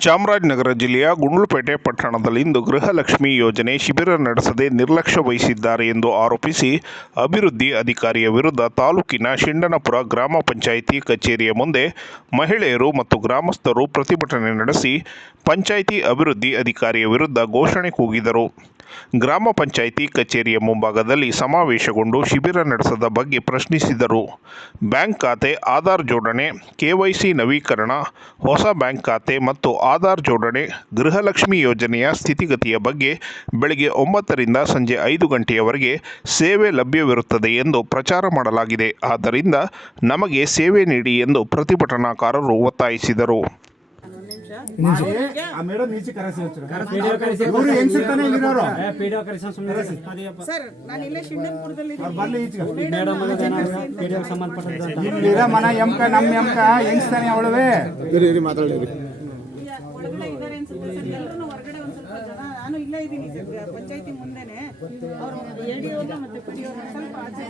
ಚಾಮರಾಜನಗರ ಜಿಲ್ಲೆಯ ಗುಂಡ್ಲುಪೇಟೆ ಪಟ್ಟಣದಲ್ಲಿಂದು ಗೃಹಲಕ್ಷ್ಮಿ ಯೋಜನೆ ಶಿಬಿರ ನಡೆಸದೆ ನಿರ್ಲಕ್ಷ್ಯ ವಹಿಸಿದ್ದಾರೆ ಎಂದು ಆರೋಪಿಸಿ ಅಭಿವೃದ್ಧಿ ಅಧಿಕಾರಿಯ ವಿರುದ್ಧ ತಾಲೂಕಿನ ಶಿಂಡನಪುರ ಗ್ರಾಮ ಪಂಚಾಯಿತಿ ಕಚೇರಿಯ ಮುಂದೆ ಮಹಿಳೆಯರು ಮತ್ತು ಗ್ರಾಮಸ್ಥರು ಪ್ರತಿಭಟನೆ ನಡೆಸಿ ಪಂಚಾಯಿತಿ ಅಭಿವೃದ್ಧಿ ಅಧಿಕಾರಿಯ ವಿರುದ್ಧ ಘೋಷಣೆ ಕೂಗಿದರು. ಗ್ರಾಮ ಪಂಚಾಯಿತಿ ಕಚೇರಿಯ ಮುಂಭಾಗದಲ್ಲಿ ಸಮಾವೇಶಗೊಂಡು ಶಿಬಿರ ನಡೆಸದ ಬಗ್ಗೆ ಪ್ರಶ್ನಿಸಿದರು. ಬ್ಯಾಂಕ್ ಖಾತೆ, ಆಧಾರ್ ಜೋಡಣೆ ಕೆವೈಸಿ ನವೀಕರಣ, ಹೊಸ ಬ್ಯಾಂಕ್ ಖಾತೆ ಮತ್ತು ಆಧಾರ್ ಜೋಡಣೆ, ಗೃಹಲಕ್ಷ್ಮಿ ಯೋಜನೆಯ ಸ್ಥಿತಿಗತಿಯ ಬಗ್ಗೆ ಬೆಳಗ್ಗೆ ಒಂಬತ್ತರಿಂದ ಸಂಜೆ ಐದು ಗಂಟೆಯವರೆಗೆ ಸೇವೆ ಲಭ್ಯವಿರುತ್ತದೆ ಎಂದು ಪ್ರಚಾರ ಮಾಡಲಾಗಿದೆ. ಆದ್ದರಿಂದ ನಮಗೆ ಸೇವೆ ನೀಡಿ ಎಂದು ಪ್ರತಿಭಟನಾಕಾರರು ಒತ್ತಾಯಿಸಿದರು. ಮೇಡಮ್ ಈಚೆ ಕರೆಸಿ ಇವರು ಹೆಂಗ್ಸಿರ್ತಾನೆ ಇಲ್ಲಿರೋರು? ಪಿಡಿಒ ಕರೆಸ ಸುಮ್ಮನೆ ಸರ್ ನಾನು ಇಲ್ಲೇ ಶಿಂಡನ್ಪುರದಲ್ಲಿ ಅವ್ರು ಬರ್ಲಿ ಈಚೆಗೆ. ಮೇಡಮ್ ಪಿಡಿಒ ಸಂಬಂಧಪಟ್ಟದ್ದು ಅಂತ ಇಲ್ಲಿರೋ ಮನ ಎಮ್ಕ ನಮ್ಮ ಎಮ್ಕ ಹೆಂಗ್ಸ್ತಾನೆ ಅವಳವೇ? ಒಳಗಡೆ ಇದ್ದಾರೆ ಅನ್ಸುತ್ತೆ ಸರ್. ಎಲ್ಲರೂ ಹೊರಗಡೆ ಒಂದ್ ಸ್ವಲ್ಪ ಜನ. ನಾನು ಇಲ್ಲೇ ಇದ್ದೀನಿ ಸರ್ ಪಂಚಾಯತಿ ಮುಂದೆನೆ. ಅವರು ಎ ಮತ್ತೆ ಪಿ ಸ್ವಲ್ಪ ಆಚೆ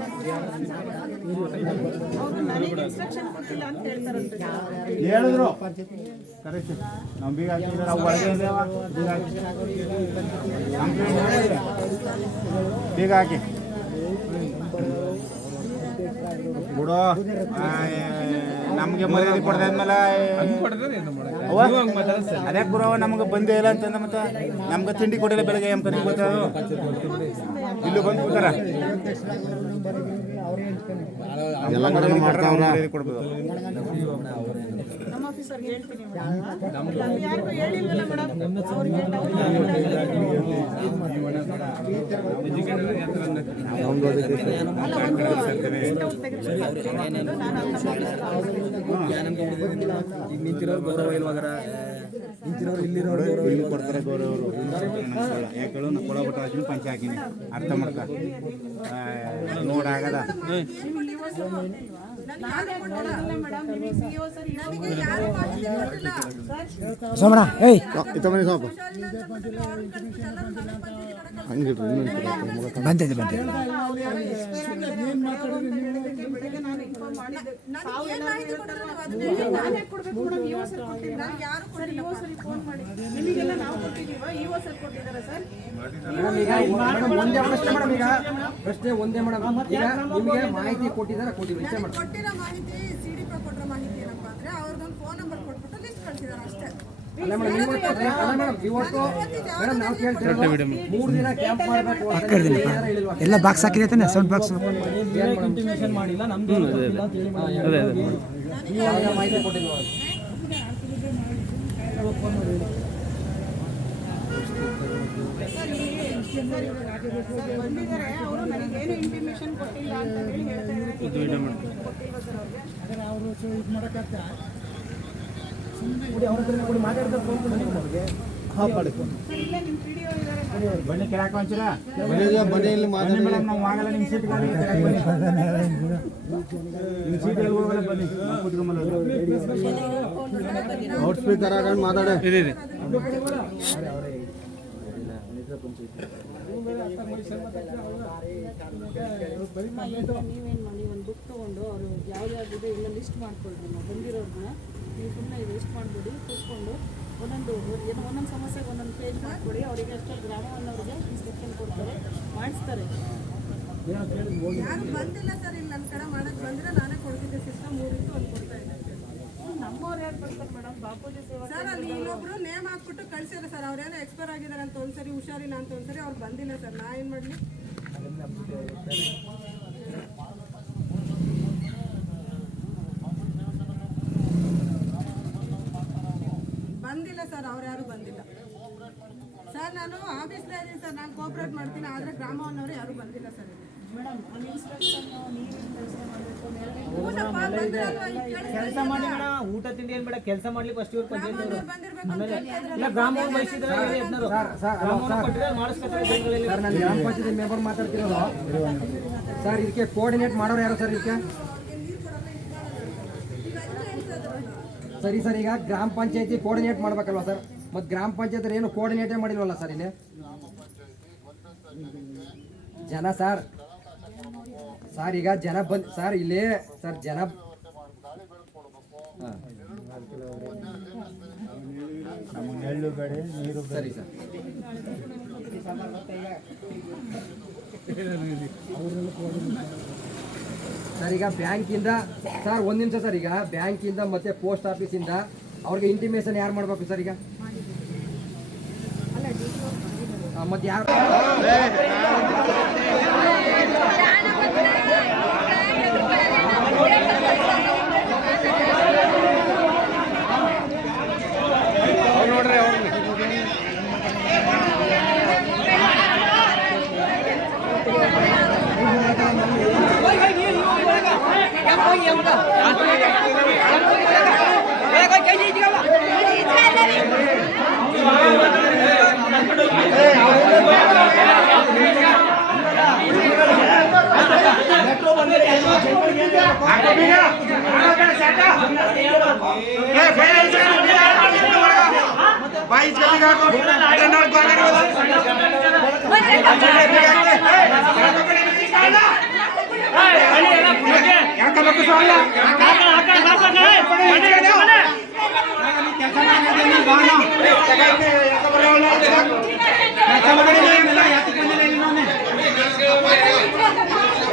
ಅವರು ನನಗೆ ಇನ್ಸ್ಟ್ರಕ್ಷನ್ ಕೊಟ್ಟಿಲ್ಲ ಅಂತ ಹೇಳ್ತಾರಂತೆ ಸರ್. ಹೇಳಿದ್ರು. ಕರೆಕ್ಟ್ ನಾವು ಬೀಗ ಹಾಕಿದ್ರೆ ನಾವು ಒಳಗೆ ಇದ್ದೇವ ಬೀಗ ಹಾಕಿ. ಬಿಡು. ನಮ್ಗೆ ಮರ್ಯಾದೆ ಕೊಡ್ದಾದ್ಮೇಲೆ ಅವ್ವ, ಅದ್ಯಾಕ್ ಗುರು ನಮ್ಗೆ ಬಂದೇ ಇಲ್ಲ ಅಂತಂದ ಮತ್ತೆ ನಮ್ಗೆ ತಿಂಡಿ ಕೊಡಿಲ್ಲ ಬೆಳಗ್ಗೆ ಎಂಬ ಗೊತ್ತಾದ್ರು ಗೊತ್ತದು ಇಲ್ಲೂ ಬಂದು ಕೂತಾರ? ಎಲ್ಲ ಕೊಡ್ಬೋದು. ನಿಂತಿರೋರು ಗೌರವ ಇಲ್ವಾಗರ ಇಲ್ಲಿರೋರು ಗೌರವ ಇಲ್ಲಿ ಕೊಡ್ತಾರೆ ಗೌರವರು ಯಾಕೇಳು ನಾ ಕೊಡಬಿಟ್ಟು ಹಾಕಿನಿ ಪಂಚ ಹಾಕಿನಿ. ಅರ್ಥ ಮಾಡ್ತಾರೆ ನೋಡಾಗದ? ನಾನೇ ಕೊಟ್ಟಿಲ್ಲ? ಮೇಡಮ್ ನಿಮಗೆ ಸಿ ಒ ಸರ್ ಸೋಮಣ್ಣ ಏಯ್ ಇತ್ತಮನಿ ಸ್ವಲ್ಪ ಬಂದಿದೆ ಬಂದಿದೆ. ಒಂದೇ ಮೇಡಮ್ ಈಗ ಪ್ರಶ್ನೆ ಒಂದೇ ಮೇಡಮ್. ಈಗ ನಿಮಗೆ ಮಾಹಿತಿ ಕೊಟ್ಟಿದ್ದಾರೆ ಕೊಟ್ಟಿದ್ದೀವಿ. ಮೇಡಮ್. ಕೊಟ್ಟಿರೋ ಮಾಹಿತಿ ಸಿ ಡಿ ಪಿ ಕೊಟ್ಟಿರೋ ಮಾಹಿತಿ ಏನಪ್ಪ ಅಂದ್ರೆ ಅವ್ರದ್ದೊಂದು ಫೋನ್ ನಂಬರ್ ಕೊಟ್ಬಿಟ್ಟು ಲಿಸ್ಟ್ ಕಳ್ಸಿದಾರೆ ಅಷ್ಟೇ. ಅಲ್ಲ ಮೇಡಮ್ ಇವತ್ತು ಅಲ್ಲ ಮೇಡಮ್ ಇವತ್ತು ಮೇಡಮ್ ನಾವು ಕೇಳ್ತೀವಿ ಮೂರು ದಿನ ಕ್ಯಾಂಪ್ ಮಾಡಬೇಕು ಅಂತ ಎಲ್ಲ ಬಾಕ್ಸ್ ಹಾಕಿದೆ ತಾನೆ? ಸೌಂಡ್ ಬಾಕ್ಸ್ ಇಂಟಿಮೇಷನ್ ಮಾಡಿಲ್ಲ ನಮ್ದು ಮಾಹಿತಿ ಕೊಟ್ಟಿಲ್ವಾ ಬಂದಿದ್ದಾರೆ ಅವರು? ಒ ಇದ್ದಾರೆ. ಸರ್ ಬನ್ನಿ ಬನ್ನಿ ಮೇಡಮ್ ನಾವು ಆಗಲ್ಲ ನಿಮ್ಮ ಸೀಟ್ ನಿಮ್ಮ ಸೀಟ್ ಎಲ್ಲಿ ಹೋಗಲ್ಲ ಬನ್ನಿ. ಔಟ್ ಸ್ಪೀಕರ್ ಆಗ ಮಾತಾಡ. ನೀವೇನು ಮಾಡಿ ಒಂದು ಬುಕ್ ತೊಗೊಂಡು ಅವರು ಯಾವ್ದಾವ್ದಿದೆ ಎಲ್ಲ ಲಿಸ್ಟ್ ಮಾಡ್ಕೊಳ್ರಿ ನಾವು ಬಂದಿರೋದನ್ನ ನೀವು ಸುಮ್ಮನೆ ಲಿಸ್ಟ್ ಮಾಡಿಬಿಡಿ ಕೂತ್ಕೊಂಡು ಒಂದೊಂದು ಏನೋ ಒಂದೊಂದು ಸಮಸ್ಯೆಗೆ ಒಂದೊಂದು ಪೇಜ್ ಮಾಡಿಕೊಡಿ ಅವರಿಗೆ ಅಷ್ಟೇ ಗ್ರಾಮವನ್ನವ್ರಿಗೆ ಇನ್ಸ್ಟ್ರಕ್ಷನ್ ಕೊಡ್ತಾರೆ ಮಾಡಿಸ್ತಾರೆ. ಯಾರು ಬಂದಿಲ್ಲ ಸರ್ ಇಲ್ಲಿ ನನ್ನ ಕಡೆ ಮಾಡೋಕ್ಕೆ ಬಂದರೆ ನಾನೇ ಕೊಡ್ತಿದ್ದೆ ಸಿಸ್ಟಮ್ ಮೂರಿತ್ತು ಒಂದು ಕೊಡ್ತಾ ಇದ್ದೆ ನಮ್ಮವ್ರು ಯಾರು ಬರ್ತಾರೆ ಮೇಡಮ್ ಬಾಪೂಜಿ ಸೇವಾ ಸರ್ ಅಲ್ಲಿ ಇನ್ನೊಬ್ರು ನೇಮ್ ಹಾಕ್ಬಿಟ್ಟು ಕಳ್ಸಿದ್ರೆ ಸರ್ ಅವ್ರೇನೋ ಎಕ್ಸ್ಪೈರ್ ಆಗಿದ್ದಾರೆ ಅಂತ ಒಂದ್ಸರಿ ಹುಷಾರಿಲ್ಲ ಅಂತ ಒಂದ್ಸರಿ ಅವ್ರು ಬಂದಿಲ್ಲ ಸರ್. ನಾ ಏನು ಮಾಡ್ಲಿ? ಬಂದಿಲ್ಲ ಸರ್, ಅವ್ರು ಯಾರು ಬಂದಿಲ್ಲ. ಸರ್, ನಾನು ಆಫೀಸ್ನ ಇದ್ದೀನಿ ಸರ್. ನಾನು ಕೋಆಪರೇಟ್ ಮಾಡ್ತೀನಿ, ಆದ್ರೆ ಗ್ರಾಮವನ್ನವರು ಯಾರು ಬಂದಿಲ್ಲ ಸರ್. ಮೇಡಮ್ ಕೆಲಸ ಮಾಡಿ ಬೇಡ ಊಟ ತಿಂಡಿ ಏನ್ ಬೇಡ ಕೆಲಸ ಮಾಡ್ಲಿ ಫಸ್ಟ್ ಇವ್ರು ಪಂಚಾಯತ್ ಹೇಳ್ತಾ ಇಲ್ಲ ಗ್ರಾಮ ಬಯಸಿದ್ರೆ ಯತ್ನರು ಗ್ರಾಮವನ್ನು ಕೊಟ್ಟಿದ್ರೆ ಮಾಡಿಸ್ಕೊತಾರೆ ಜನಗಳಲ್ಲಿ ಸರ್ ನಾನು ಗ್ರಾಮ ಪಂಚಾಯಿತಿ ಮೆಂಬರ್ ಮಾತಾಡ್ತಿರೋದು. ಸರ್ ಇದಕ್ಕೆ ಕೋಆರ್ಡಿನೇಟ್ ಮಾಡೋರು ಯಾರು ಸರ್ ಇದಕ್ಕೆ? ಸರಿ ಸರ್ ಈಗ ಗ್ರಾಮ ಪಂಚಾಯತಿ ಕೋಆರ್ಡಿನೇಟ್ ಮಾಡ್ಬೇಕಲ್ವಾ ಸರ್? ಮತ್ತು ಗ್ರಾಮ ಪಂಚಾಯತ್ ಏನು ಕೋಆರ್ಡಿನೇಟೇ ಮಾಡಿಲ್ವಲ್ಲ ಸರ್ ಇಲ್ಲಿ ಜನ ಸರ್ ಸರ್ ಈಗ ಜನ ಬಂದ್ ಸರ್ ಇಲ್ಲಿ ಸರ್ ಜನ ಎಳ್ಳು ಬೇಡ ನೀರು ಸರಿ ಸರ್. ಸರ್ ಈಗ ಬ್ಯಾಂಕಿಂದ ಸರ್ ಒಂದು ನಿಮಿಷ ಸರ್ ಈಗ ಬ್ಯಾಂಕಿಂದ ಮತ್ತೆ ಪೋಸ್ಟ್ ಆಫೀಸಿಂದ ಅವ್ರಿಗೆ ಇಂಟಿಮೇಷನ್ ಯಾರು ಮಾಡಬೇಕು ಸರ್ ಈಗ? ಮತ್ತೆ ಯಾರು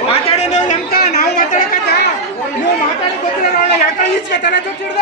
ಮಾತಾಡಿದ ಎಂತ? ನಾವು ಮಾತಾಡಕತ್ತ ನೀವು ಮಾತಾಡಿ ನೋಡ ಯಾಕೆ ಈಚೆಗೆ ತಲೆ ತೊಟ್ಟಿಡ್ದ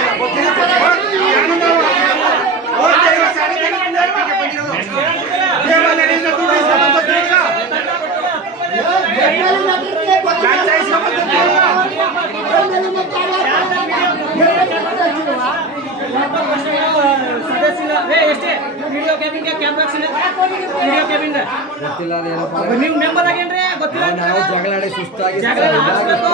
ವಿಡಿಯೋ ಕ್ಯಾಬಿನ್ ಗೊತ್ತಿಲ್ಲ ನೀವು ಮೆಂಬರ್ ಆಗೇನ್ರಿ ಗೊತ್ತಿಲ್ಲ ನಾವು ಜಗಳ ಆಡಿ ಸುಸ್ತಾಗಿ ಜಗಳ ಆಡಿಸ್ಬೇಕು.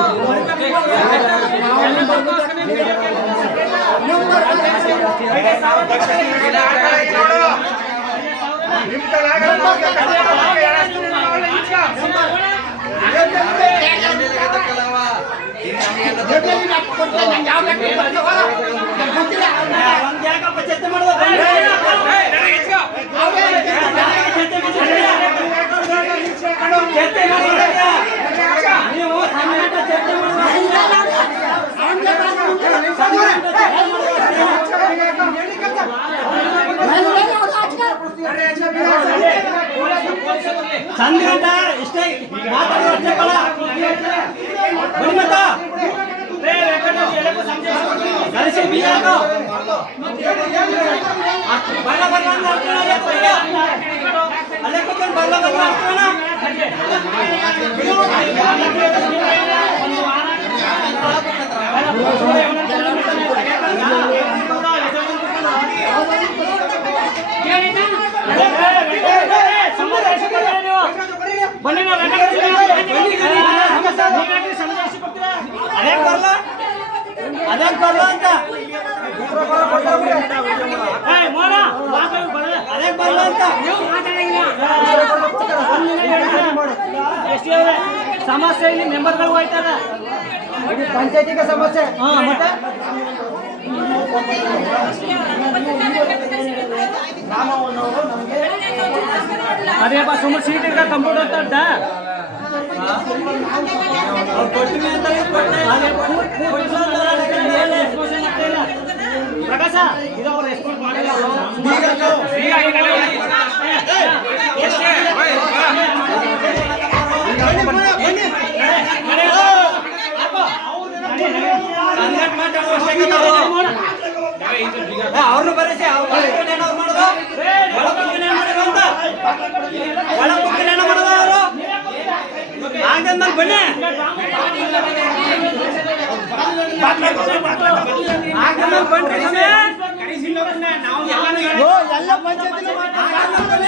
ಚಂದ್ರಂತ ಇಷ್ಟೇ ಮಾತಾಡೋ ಅಷ್ಟೇ ಬಲ ಬನ್ನಿ ಮತ್ತ ಕಳಿಸಿ ಬೀಜ ಹಾಕು. ಬಣ್ಣ ಬಣ್ಣ ಅಂತ ಹಾಕ್ಕೊಳ್ಳೋ, ಅಲ್ಲೇ ಕೂತ್ಕೊಳ್ಳಿ. ಅಲ್ಲೇ ಕೂತ್ಕೊಂಡು ಬಣ್ಣ ಬಣ್ಣ ಹಾಕ್ಕೊಳ್ಳೋಣ. ಬನ್ನಿ ನಾವು ಅದೇನ್ ಬರಲ್ಲ ಅದೇನ್ ಬರಲ್ಲ ಅಂತ. ಅದೇನ್ ಬರಲ್ಲ ಅಂತ ಎಷ್ಟು ಸಮಸ್ಯೆ ಇಲ್ಲಿ ಮೆಂಬರ್ಗಳು ಹೋಯ್ತಾರೆ ಪಂಚಾಯತಿಗೆ ಸಮಸ್ಯೆ ಹಾ ಮತ್ತೆ ಅದೇಪ್ಪ ಸುಮ್ಮನೆ ಸೀಟ್ ಇರ್ತ ಕಂಪ್ಯೂಟರ್ ತಡ್ಡ ಪ್ರಕಾಶ ಇದು ಅವ್ರು ಮಾಡಿಲ್ಲ ಅವ್ರನ್ನ ಬರೆಸಿ ಅವ್ರು ಮಾಡೋದು ಒಳ ಕುತ್ಕೊಂಡು ಏನ್ ಮಾಡೋದು ಅಂತ ಒಳ ಕುತ್ಕೊಂಡು ಏನೋ ಮಾಡೋದು ಅವರು ಹಂಗಂದ್ರೆ ಬನ್ನಿ. ಹಂಗಂದ್ರೆ ಬನ್ರಿ ಎಲ್ಲ panchayat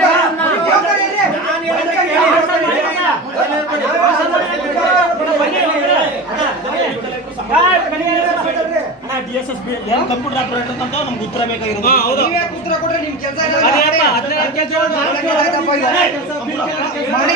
S S B computer operator ಅಂತ ನಮ್ಗೆ ಉತ್ತರ ಬೇಕಾಗಿರೋದು ಉತ್ತರ ಕೊಟ್ರೆ ನಿಮ್ ಕೆಲಸ. ಮಾಡಿ